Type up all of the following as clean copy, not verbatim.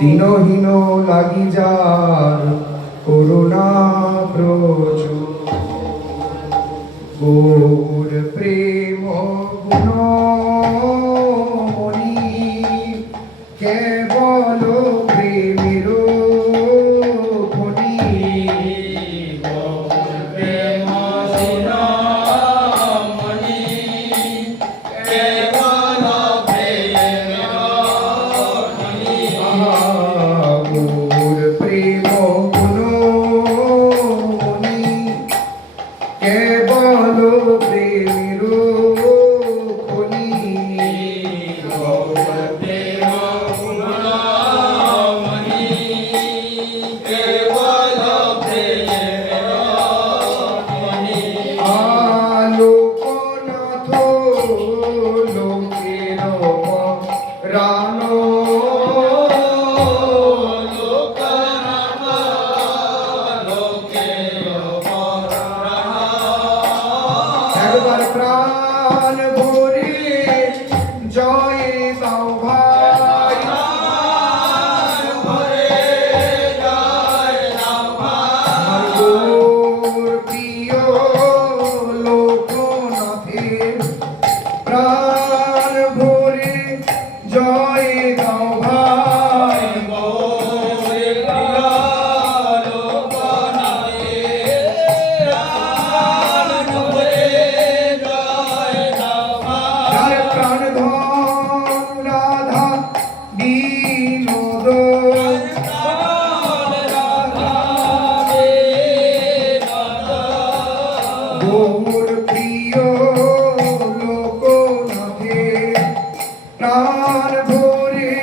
দিনহীন লাগি যার করুণা প্রচুর গৌর প্রেম গুণমণি কেবল প্রেমের খনি গৌর প্রেম গুণমণি কেবল প্রেমের খনি। গৌর প্রেম গুণমণি কেবল প্রেমের খনি গৌর প্রেম গুণমণি কেবল প্রেমের খনি। আলোকনাথ লোকের প্রাণ লোকনাথ লোকের প্রাণ। একবার প্রাণ ভরে জয় দাও ভাই আমার গৌর প্রিয় লোকনাথের প্রাণ ভরে জয় দাও ভাই যার প্রাণ ধন রাধা বিনোদ গৌর প্রিয় লোকনাথের প্রাণ ভরে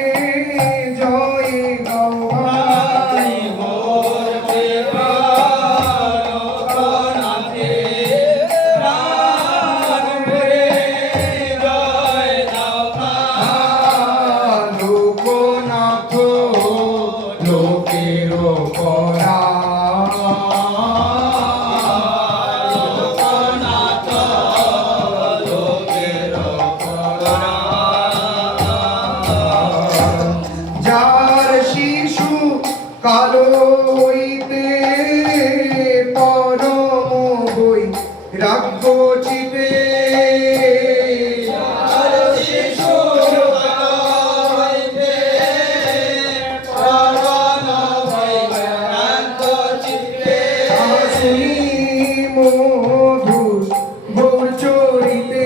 জয় গাও ভাই লোকনাথ লোকের পরা যার শিশু কালো হইতে পরম বই রাগ্য চিতে শুনি মধুর গৌর চরিতে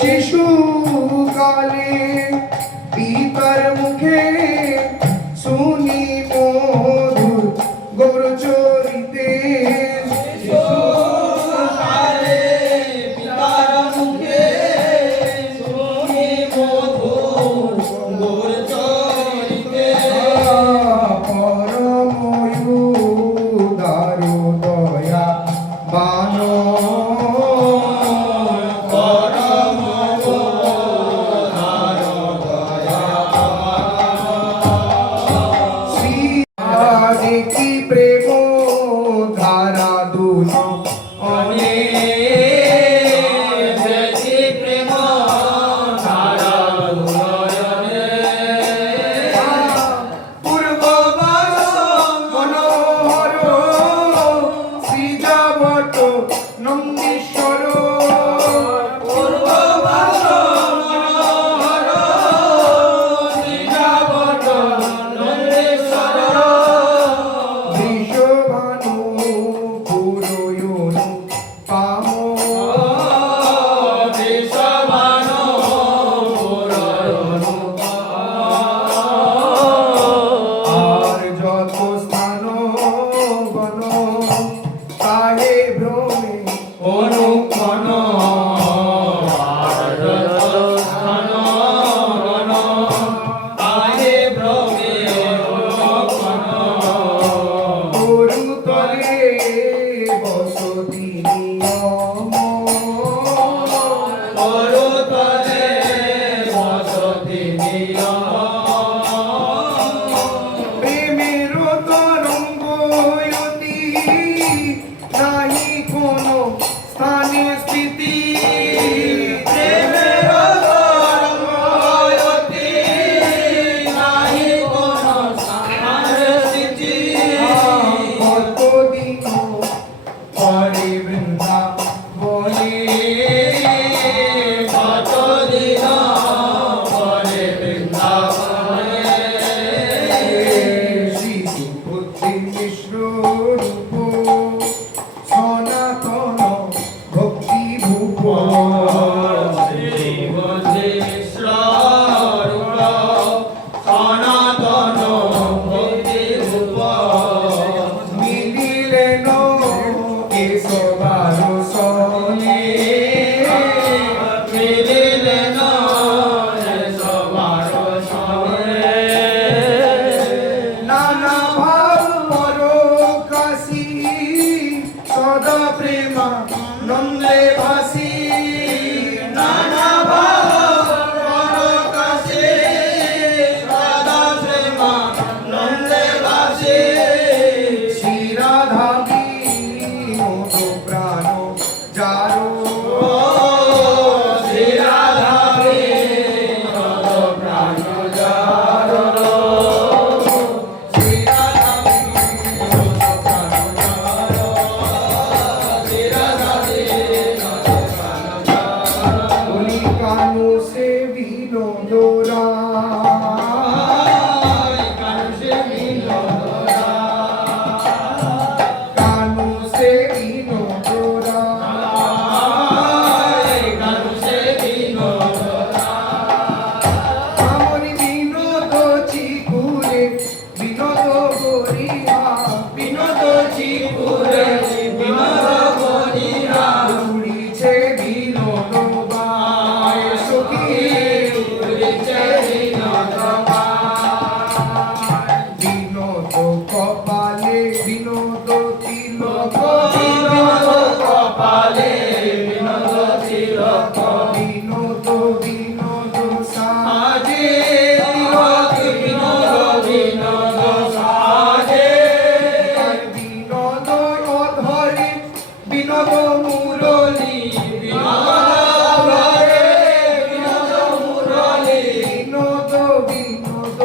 শিশু কালে কতদিন পরে বৃন্দাবনে শিশু বুদ্ধি মিশ্র রূপ সনাতন ভক্তি ভূপ সনাতন ভক্তি রূপ মিলিলেন কেশবার সনে মিলিলেন সবার সঙ্গে নানা ভাব পরকাশী সদা প্রেমা নন্দে ভাসি নানা ভাব পরকাশে সদা প্রেমা নন্দে বাসে শ্রী রাধা বিনোদ প্রাণ যারো ও শ্রী রাধা বিনোদ প্রাণ যারো শ্রী রাধা বিনোদ প্রাণ যারো শ্রী রাধা বিনোদ প্রাণ যারো বলি কানু সে বিনোদরা কানু সে বিনোদরা আমার বিনোদ চিকুরে বিনোদ গরিয়া উড়িছে বিনোদ বায় সখী বিনোদ কপালে বিনোদ তিলক বিনোদ বিনোদ সাজে বিনোদ অধরে বিনোদ মুরলী বিনোদ বিনোদ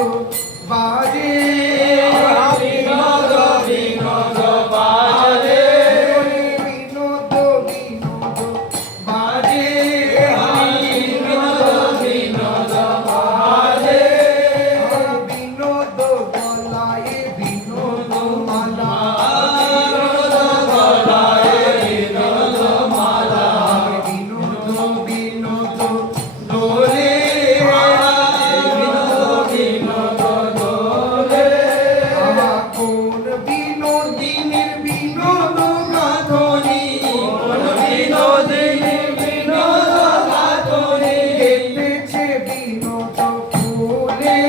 বাজে বিনোদ বিনোদ বাজে বিনোদ গলায় বিনোদ মালা বিনোদ বিনোদ দোলে কোন বিনোদিনীর বিনোদ গাথনি গেতেছে বিনোদ ফুলে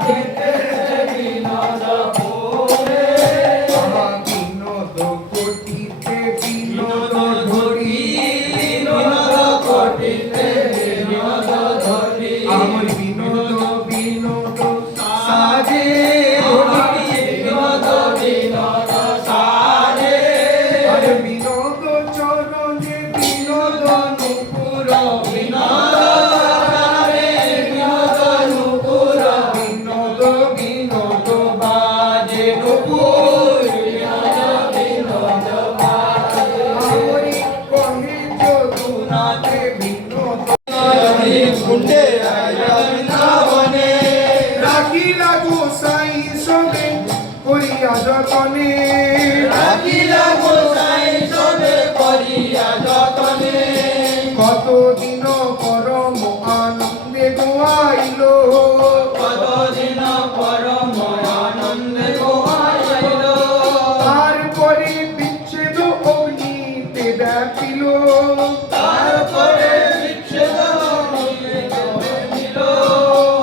গেতেছে বিনোদ ফুলে বিনোদ কোটিতে বিনোদ ধরি আমার বিনোদ বিনোদ সাজে আর বিনোদ চরণে বিনোদ নুপুর বিনোদ বিনোদ বাজে নুপুর আমরি কহে যদুনাথে বিনোদ রাখিলা গোসাই সবে করিয়া যতনে কতদিন পরম আনন্দে গোয়াইল তারপরে বিচ্ছেদ অগ্নিতে ব্যাপিল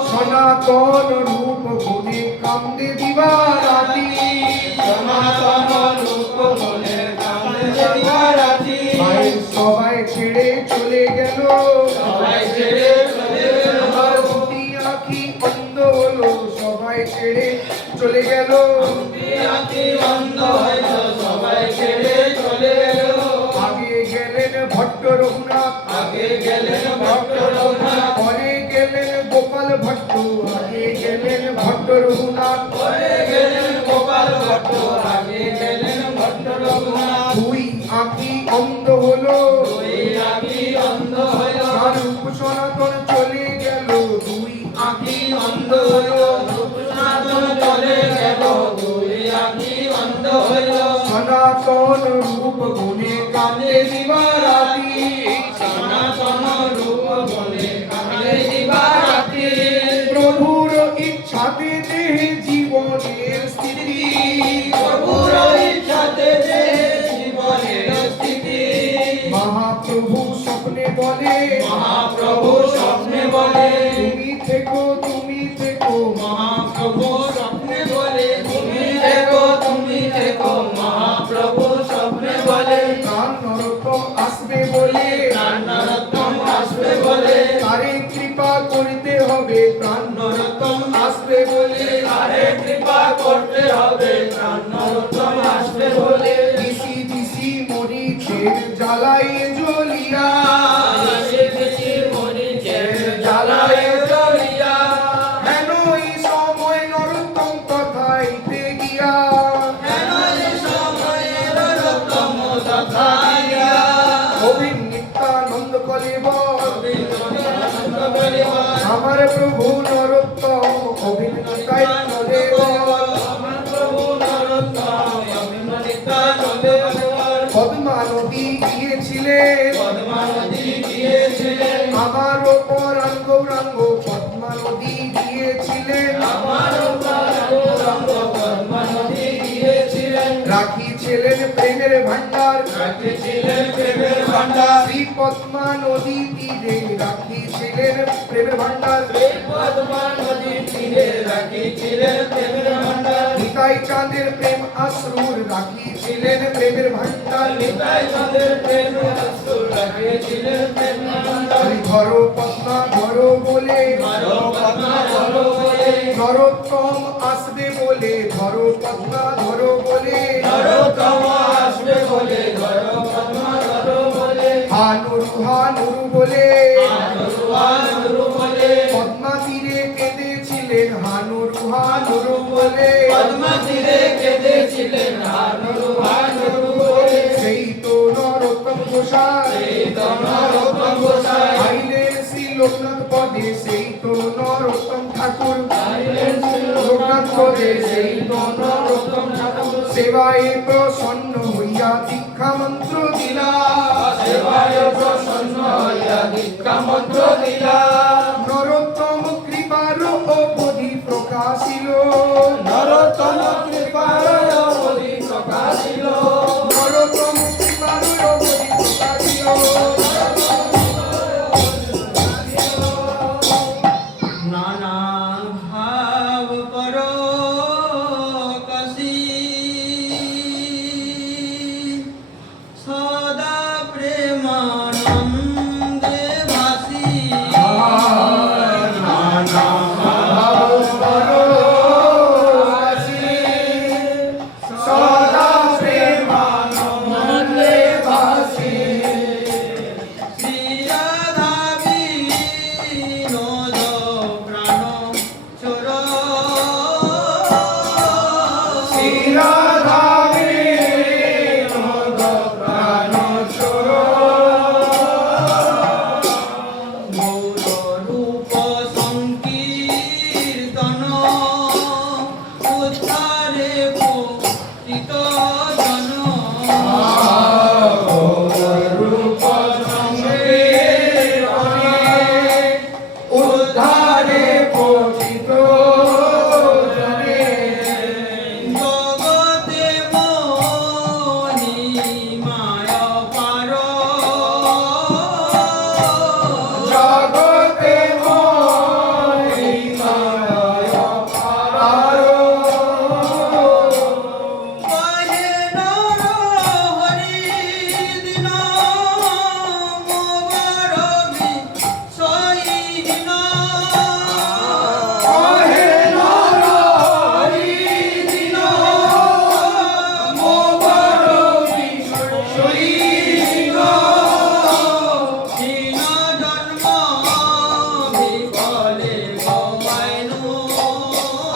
সনাতন রূপ গুণে কান্দে দিবারাতি ভাই সবাই ছেড়ে চলে গেল দুটি আঁখি অন্ধ হলো সবাই ছেড়ে চলে গেল আগে গেলেন ভট্ট রঘুনাথ পরে গেলেন গোপাল ভট্ট আগে গেলেন ভট্ট রঘুনাথ পরে গেলেন গোপাল ভট্ট, আগে গেলেন ভট্ট রঘুনাথ। দুই আঁখি অন্ধ হলো, দুই আঁখি অন্ধ হলো, তার রূপ সনাতন চলে গেল। দুই আঁখি অন্ধ হলো, সনাতন চলে গেল। দুই আঁখি অন্ধ হলো, সনাতন রূপ গুণে কাঁদে দিবারাতি। সনাতন রূপ বলে কাঁদে দিবারাত্রি। প্রভুর ইচ্ছাতে দেহে জীবনের স্থিতি। প্রভুর ইচ্ছাতে যে জীবনের স্থিতি। মহাপ্রভু স্বপ্নে বলে, মহাপ্রভু স্বপ্নে বলে, তুমি থেকো, তুমি থেকো। মহাপ্রভু স্বপ্নে বলে, তুমি দেখো, তুমি দেখো। মহাপ্রভু স্বপ্নে বলে, প্রাণ নরোত্তম আসবে বলে, প্রাণরত্তম আসবে বলে, তারে কৃপা করিতে হবে। প্রাণ নরোত্তম আসবে বলে, তারে কৃপা করতে হবে। প্রাণরত্তম আসবে বলে, দিশি দিশি মরিচের জ্বালায় জ্বলিয়া। দেশে দেশে মরিচের জ্বালায় জ্বলিয়া। হেন এই সময় নরোত্তম কথাইতে গিয়া, কেন এ সময়ে নরোত্তম তথা দিয়া। গোবিন্দ নিত্যানন্দ কলেবর, গোবিন্দ বলিবার, আমার প্রভু নরোত্তম গোবিন্দ কলেবর। আমার প্রভু নরোত্তম গোবিন্দ নিত্যানন্দ বলিবার। পদ্মা নদী গিয়েছিলেন, পদ্মা নদী গিয়েছিলেন, আমার ওপর গৌরাঙ্গ। পদ্মা নদী গিয়েছিলেন, আমার গৌরাঙ্গ পদ্মা নদী গিয়েছিলেন। রাখিছিলেন প্রেমের ভান্ডার। রাখিছিলেন প্রেমের ভাণ্ডার, শ্রী পদ্মা নদী তীরে রাখিছিলেন প্রেমের ভান্ডার। পদ্মা নদী তীরে রাখিছিলেন প্রেমের ভাণ্ডার। নিতাই চাঁদের প্রেম আশ্রুর রাখিছিলেন প্রেমের ভান্ডার। নিতাই চাঁদের প্রেম অশ্রু রাখিছিলেন প্রেমের ভাণ্ডার। ধরো পদ্মা ধরো বলে, ধরো পদ্মা ধরো বলে, নরোত্তম আসবে বলে। ধরো পদ্মা ধরো বলে, নরোত্তম আসবে বলে। ধরো পদ্মা ধরো বলে, হানুরু হানুরু বলে, আনুরু বলে, পদ্মা তীরে কেঁদেছিলেন হানুরু হানুরু বলে। পদ্মা তীরে কেঁদেছিলেন আনুরু বলে। সেই তো নরোত্তম গোসাই, এই তো নরোত্তম গোসাই, আইলেন শ্রী লোকনাথ পদে। সেই তো নরোত্তম ঠাকুর, আইলেন শ্রী লোকনাথ পদে। সেই তো নরোত্তম ঠাকুর সেবায় প্রসন্ন হইয়া দীক্ষা মন্ত্র দিলা। সেবায় প্রসন্ন হইয়া দীক্ষা মন্ত্র দিলা। নরোত্তম কৃপার অবধি প্রকাশিল, নরোত্তম কৃপার অবধি প্রকাশিল। নরোত্তম কৃপার অবধি প্রকাশিল। নানা ভাব পরকাশী, সদা প্রেমানন্দে ভাসি। নানা ভাব পরকাশী,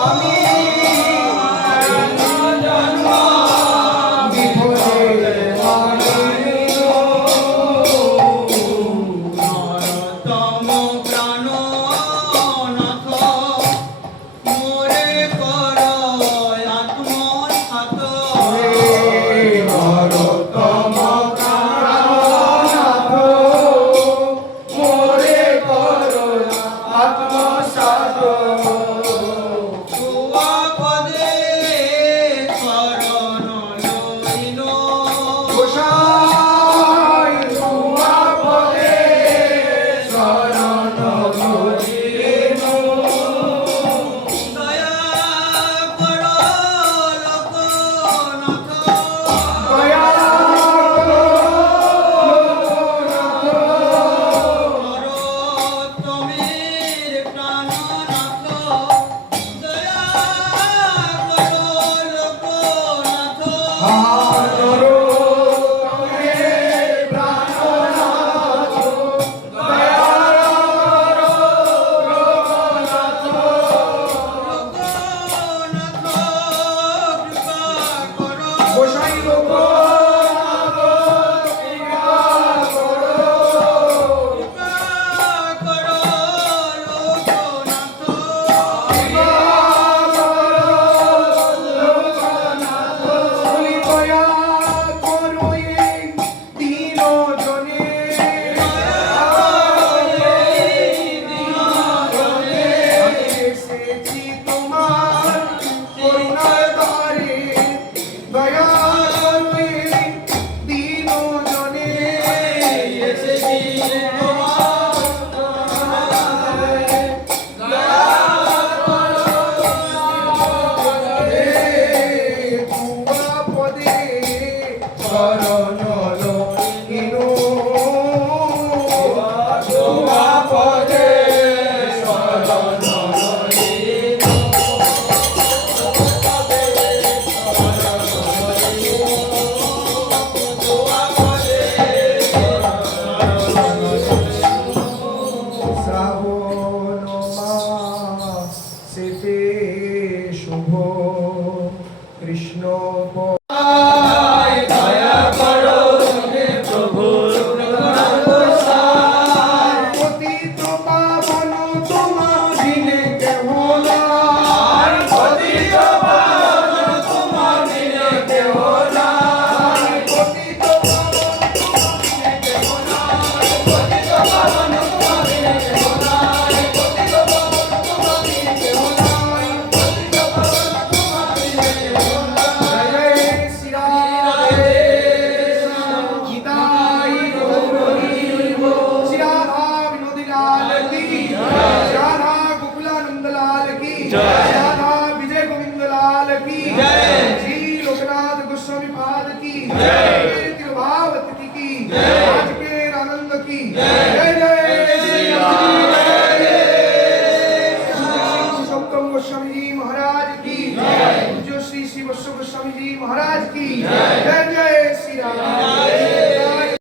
আমি বিফলে মানিব। নরতম প্রাণনাথ মোরে কর আত্মসাৎ। নরোত্তম প্রাণনাথ মোরে করো আত্মসাৎ। তুয়া পদে শরণ লইল। গোসাই তোমা পদে শরণ করিল। দয়া কর লোকনাথ। দয়া নরোত্তমের প্রাণনাথ। দয়া কর লোকনাথ। লোকনাথ কৃপা কর। গোসাই লোকনাথ কৃপা করো। কৃপা কর লোকনাথ। কৃপা করো লোকনাথ। বলি দয়া করো এই দীনজনে। আমি এসেছি তোমার করুণার দ্বারে। দয়া করো এই দীনজনে। এসেছি তোমার তুয়া পদে শরণ লইল। তুয়া পদে শরণ লইল। শ্রাবণ মাসেতে শুভ কৃষ্ণ দয়া করো হে প্রভু পতিত পাবন তোমার দিনে কেহ নাই। পতিত পাবন তোমার দিনে কেহ নাই। পতিত পাবন তোমার দিনে কেহ নাই। পতিত পাবন তোমার দিনে কেহ নাই। পতিত পাবন তোমার দিনে কেহ নাই। পতিত পাবন তোমার দিনে কেহ নাই। জয় শ্রী রাধে গীতাই গৌরী শ্রী রাধা বিনোदी लाल की श्री राधा गोकुलानंद लाल की श्री राधा विजय गोविंद लाल की श्री लोकनाथ गोस्वामी पाद की जय तिरुभाव तिथि की आज के आनंद की जय जय